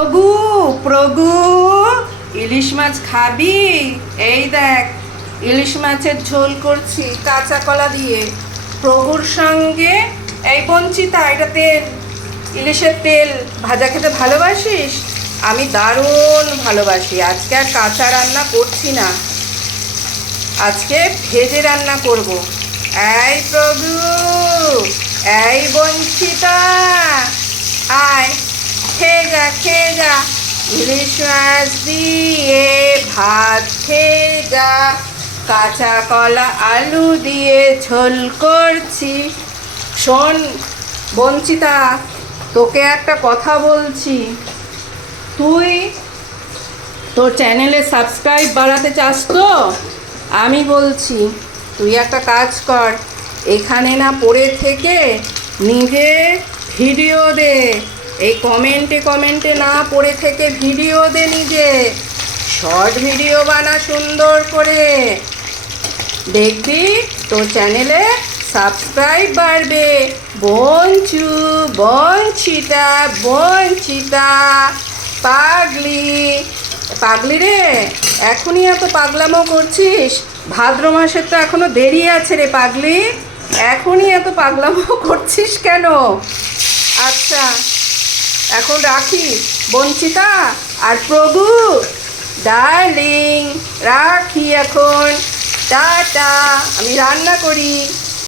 প্রভু প্রভু ইলিশ মাছ খাবি? এই দেখ, ইলিশ মাছের ঝোল করছি কাঁচা কলা দিয়ে। প্রভুর সঙ্গে এই বঞ্চিতা, এটা তেল, ইলিশের তেল। ভাজা খেতে ভালোবাসিস? আমি দারুণ ভালোবাসি। আজকে আর কাঁচা রান্না করছি না, আজকে ভেজে রান্না করব। এই প্রভু, এই বঞ্চিতা, আয় খেয়ে যা, খেয়ে যা, ইলিশ মাছ দিয়ে ভাত খেয়ে যা। কাঁচা কলা আলু দিয়ে ঝোল করছি। শোন বঞ্চিতা, তোকে একটা কথা বলছি। তুই তোর চ্যানেলে সাবস্ক্রাইব বাড়াতে চাস তো? আমি বলছি, তুই একটা কাজ কর, এখানে না পড়ে থেকে নিজে ভিডিও দে। এই কমেন্টে কমেন্টে না পড়ে থেকে ভিডিও দে, নিজে শর্ট ভিডিও বানা সুন্দর করে। দেখবি তোর চ্যানেলে সাবস্ক্রাইব বাড়বে। বঞ্চু, বঞ্চিতা, বঞ্চিতা, পাগলি, পাগলি রে, এখনই এত পাগলামো করছিস? ভাদ্র মাসের তো এখনো দেরি আছে রে পাগলি, এখনই এত পাগলামো করছিস কেন? আচ্ছা, এখন রাখি বঞ্চিতা আর প্রভু, ডার্লিং, রাখি এখন, টাটা, আমি রান্না করি।